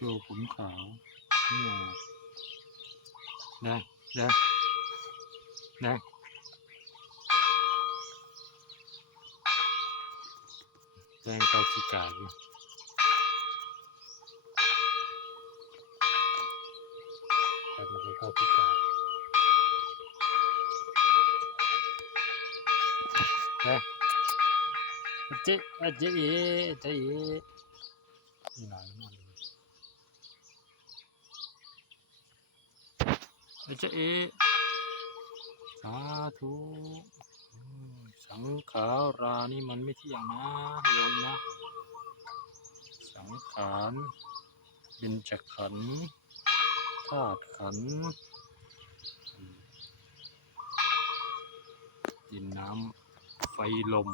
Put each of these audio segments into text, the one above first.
โชว์ผมขาวหมวกแดงแดงแดงเกาขี้กาอยู่ใครมันเข้าขี้กาแดงอาเจ๊เจ๊เอ๋เจ๊เอ๋นี่หน่อยนอน เลยอาจารย์เอสาธุสังขารานี่มันไม่เที่ยงนะโยมนะ สังขารเป็นจักขันธาตุขันดินน้ำไฟลม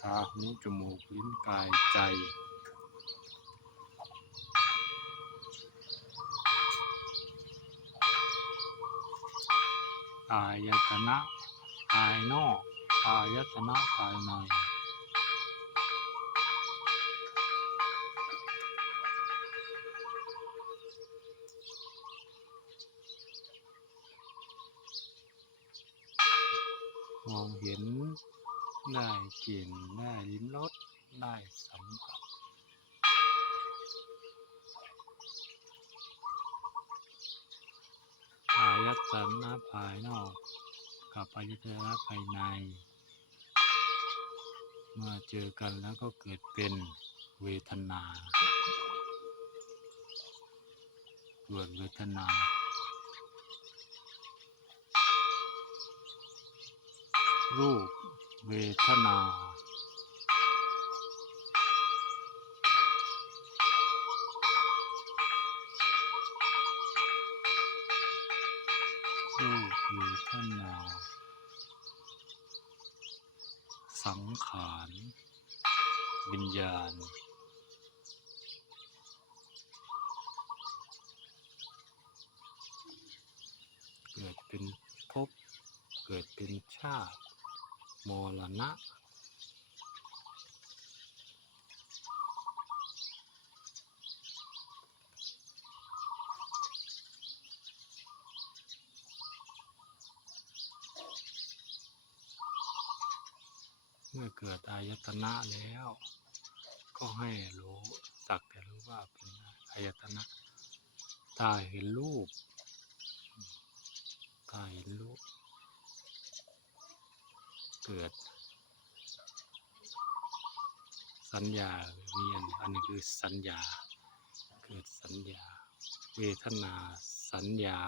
ตาหูจมูกลิ้นกายใจ อายตนะภายนอกอายตนะภายในมองเห็นได้กลิ่นได้ลิ้มรสได้สัมผัส อายตนะภายนอก กับอายตนะภายใน เมื่อเจอกันแล้วก็เกิดเป็นเวทนาเกิดเวทนารูปเวทนา รูปเวทนาสังขารวิญญาณ เกิดเป็นภพเกิดเป็นชาติมรณะ เมื่อเกิดอายตนะแล้ว ก็ให้รู้สักแต่รู้ว่าเป็นอายตนะ ตาเห็นรูป ตาเห็นรูป เกิด สัญญาเวียนอันนี้คือสัญญา เกิดสัญญา เวทนา สัญญา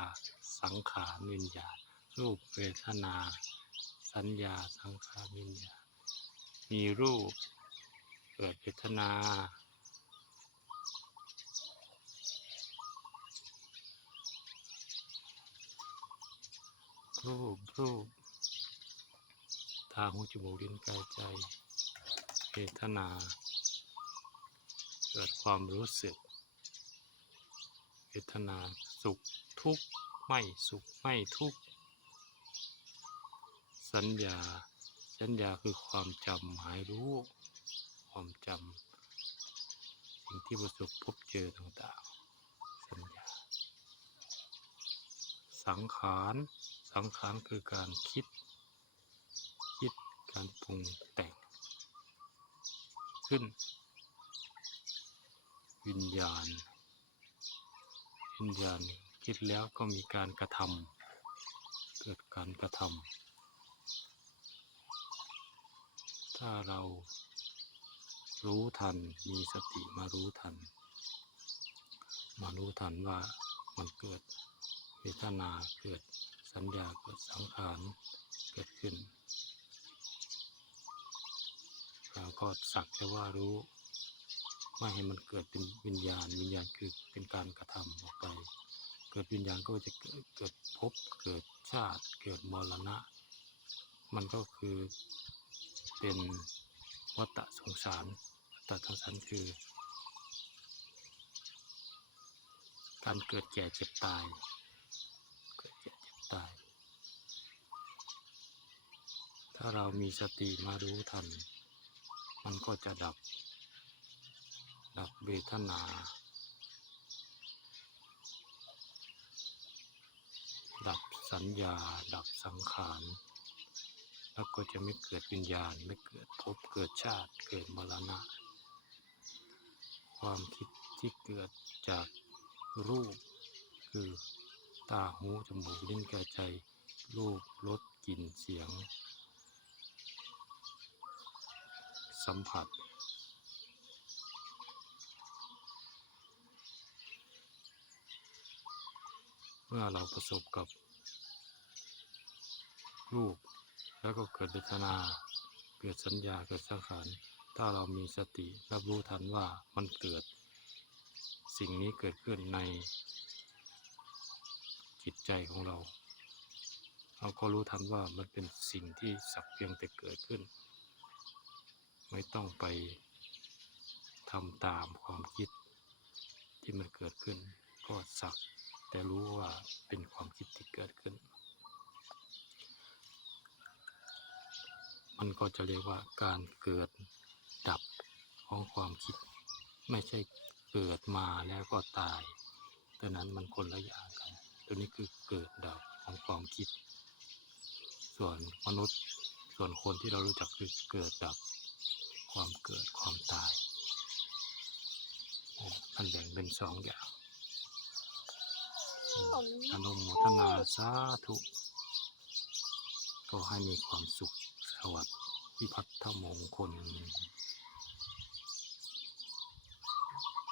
สังขารวิญญาณรูปเวทนา สัญญา สังขารวิญญาณ มีรูป เกิดเวทนา รูป รูป ทางหูจมูกลิ้นกายใจเวทนา เกิดความรู้สึก เวทนาสุขทุกข์ไม่สุขไม่ทุกข์สัญญา สัญญาคือความจำหมายรู้ ความจำสิ่งที่ประสบพบเจอต่างๆ สัญญา สังขาร สังขารคือการคิด คิดการปรุงแต่ง ขึ้น วิญญาณ วิญญาณคิดแล้วก็มีการกระทำเกิดการกระทำ ถ้าเรารู้ทันมีสติมารู้ทัน มารู้ทันว่ามันเกิดเวทนาเกิดสัญญาเกิดสังขารเกิดขึ้นเราก็สักแต่ว่ารู้ไม่ให้มันเกิดเป็นวิญญาณวิญญาณคือเป็นการกระทำออกไป เกิดวิญญาณก็จะเกิดเกิดภพเกิดชาติเกิดมรณะ มันก็คือ เป็นวัฏสงสารวัฏสงสารคือ การเกิดแก่เจ็บตาย เกิดแก่เจ็บตาย ถ้าเรามีสติมารู้ทัน มันก็จะดับ ดับเวทนาดับสัญญา ดับสังขาร แล้วก็จะไม่เกิดวิญญาณ ไม่เกิดภพเกิดชาติเกิดมรณะ ความคิดที่เกิดจากรูป คือตาหูจมูกลิ้นกายใจรูปรสกลิ่นเสียง สัมผัส เมื่อเราประสบกับรูป แล้วก็เกิดเวทนา เกิดสัญญาเกิดสังขารถ้าเรามีสติรับรู้ทันว่ามันเกิด สิ่งนี้เกิดขึ้นใน จิตใจของเรา เราก็รู้ทันว่ามันเป็นสิ่งที่สักเพียงแต่เกิดขึ้น ไม่ต้องไปทำตามความคิดที่มันเกิดขึ้น ก็สักแต่รู้ว่าเป็นความคิดที่เกิดขึ้น มันก็จะเรียกว่าการเกิดดับของความคิด ไม่ใช่เกิดมาแล้วก็ตายดังนั้นมันคนละอย่างกัน ตัวนี้คือเกิดดับของความคิด ส่วนมนุษย์ ส่วนคนที่เรารู้จักคือเกิดดับ ความเกิดความตายมันแบ่งเป็นสองอย่างอืมอนุโมทนาสาธุก็ให้มีความสุข สวัสดิ์พิพัฒน์มงคล